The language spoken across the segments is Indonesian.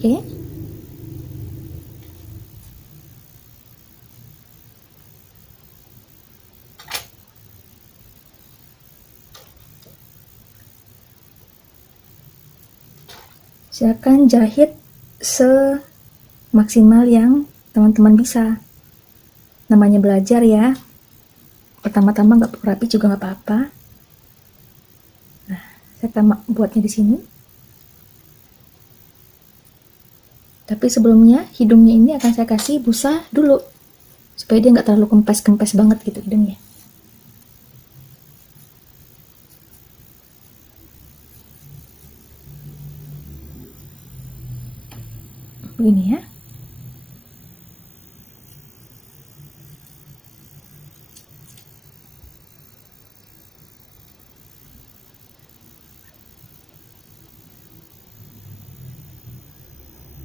Oke. Silakan jahit semaksimal yang teman-teman bisa. Namanya belajar ya. Pertama-tama nggak rapi juga nggak apa-apa. Nah, saya akan buatnya di sini. Tapi sebelumnya hidungnya ini akan saya kasih busa dulu supaya dia nggak terlalu kempes-kempes banget gitu hidungnya. Begini ya.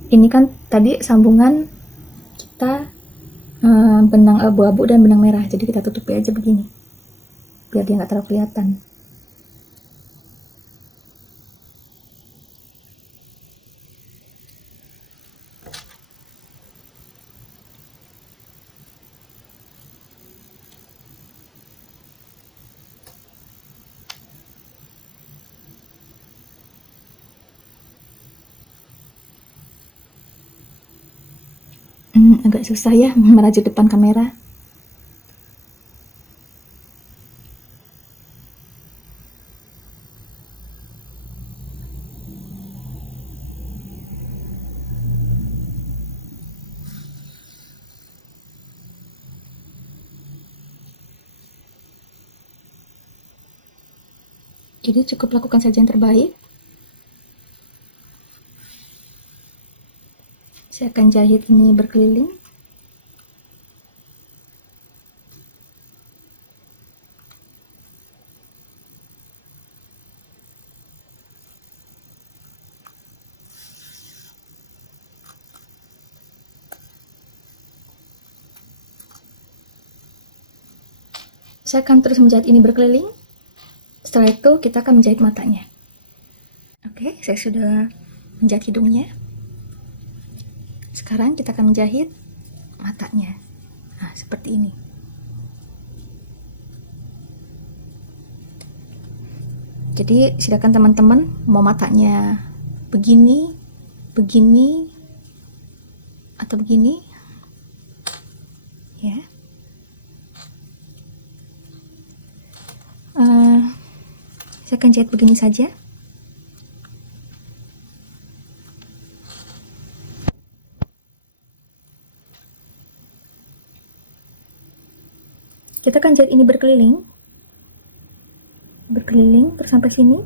Ini kan tadi sambungan kita benang abu-abu dan benang merah, jadi kita tutupi aja begini biar dia nggak terlalu kelihatan. Agak susah ya merajut depan kamera. Jadi cukup lakukan saja yang terbaik. Saya akan jahit ini berkeliling. Saya akan terus menjahit ini berkeliling. Setelah itu kita akan menjahit matanya. Oke, saya sudah menjahit hidungnya. Sekarang kita akan menjahit matanya. Nah, seperti ini. Jadi silakan teman-teman mau matanya begini, begini, atau begini, ya. Saya akan jahit begini saja. Kita akan jahit ini berkeliling, terus sampai sini.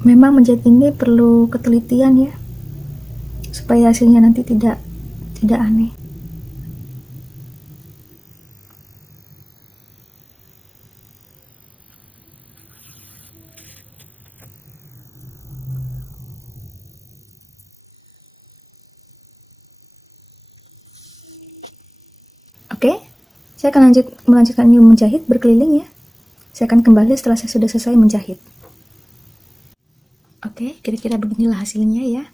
Memang menjahit ini perlu ketelitian ya, supaya hasilnya nanti tidak aneh. Oke, saya akan melanjutkan ini menjahit berkeliling ya. Saya akan kembali setelah saya sudah selesai menjahit. Oke, kira-kira beginilah hasilnya ya.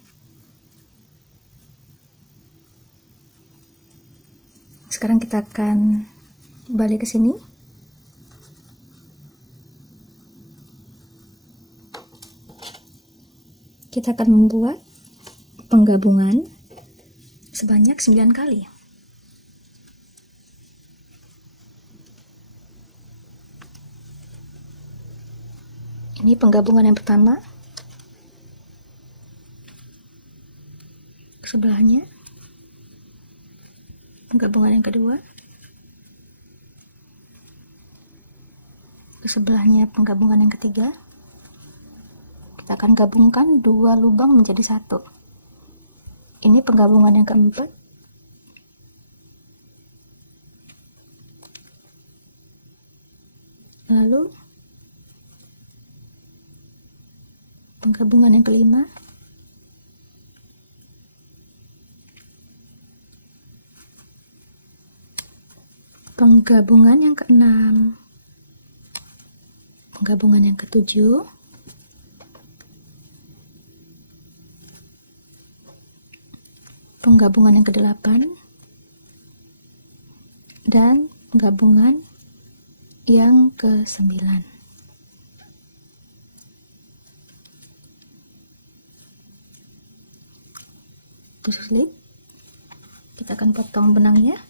Sekarang kita akan balik ke sini. Kita akan membuat penggabungan sebanyak 9 kali. Ini penggabungan yang pertama. Sebelahnya. Penggabungan yang kedua. Sebelahnya penggabungan yang ketiga. Kita akan gabungkan 2 lubang menjadi 1. Ini penggabungan yang keempat. Lalu penggabungan yang kelima. penggabungan yang keenam, penggabungan yang ketujuh, penggabungan yang kedelapan, dan penggabungan yang ke-9. Tusuk slip, kita akan potong benangnya.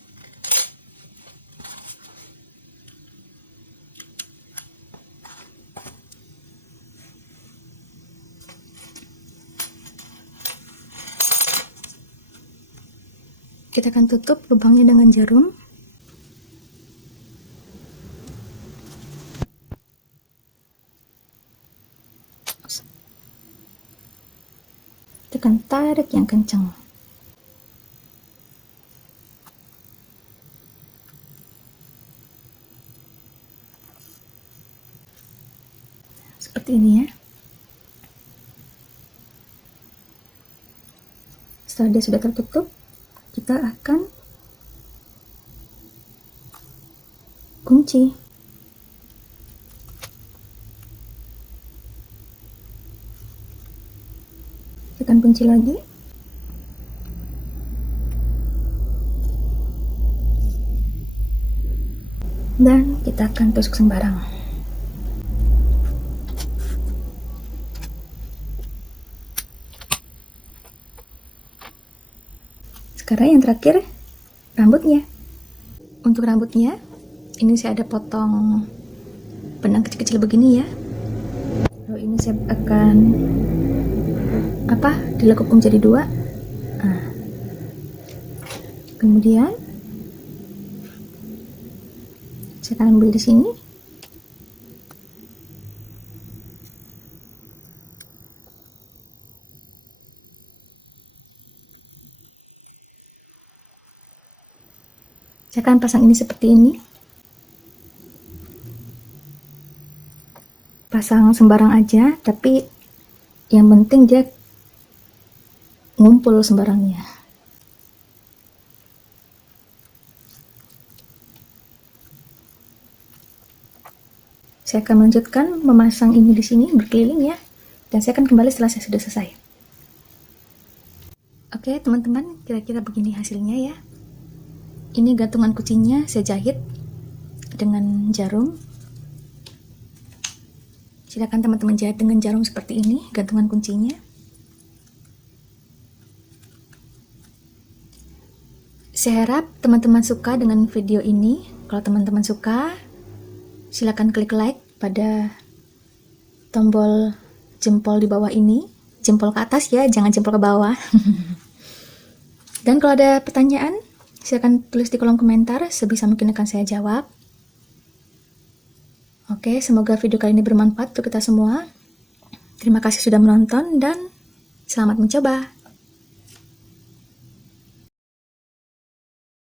Kita akan tutup lubangnya dengan jarum. Tekan tarik yang kencang. Seperti ini ya. Setelah dia sudah tertutup, kita akan kunci. Tekan kunci lagi. Dan kita akan tusuk sembarang. Sekarang yang terakhir, rambutnya. Untuk rambutnya, ini saya ada potong benang kecil-kecil begini ya. Lalu ini saya akan dilekuk menjadi 2. Nah, kemudian saya akan ambil di sini. Saya akan pasang ini seperti ini. Pasang sembarang aja, tapi yang penting dia ngumpul sembarangnya. Saya akan melanjutkan memasang ini di sini berkeliling ya. Dan saya akan kembali setelah saya sudah selesai. Oke teman-teman, kira-kira begini hasilnya ya. Ini gantungan kuncinya saya jahit dengan jarum. Silakan teman-teman jahit dengan jarum seperti ini gantungan kuncinya. Saya harap teman-teman suka dengan video ini. Kalau teman-teman suka, silakan klik like pada tombol jempol di bawah ini. Jempol ke atas ya, jangan jempol ke bawah. Dan kalau ada pertanyaan, silakan tulis di kolom komentar, sebisa mungkin akan saya jawab. Oke, semoga video kali ini bermanfaat untuk kita semua. Terima kasih sudah menonton dan selamat mencoba.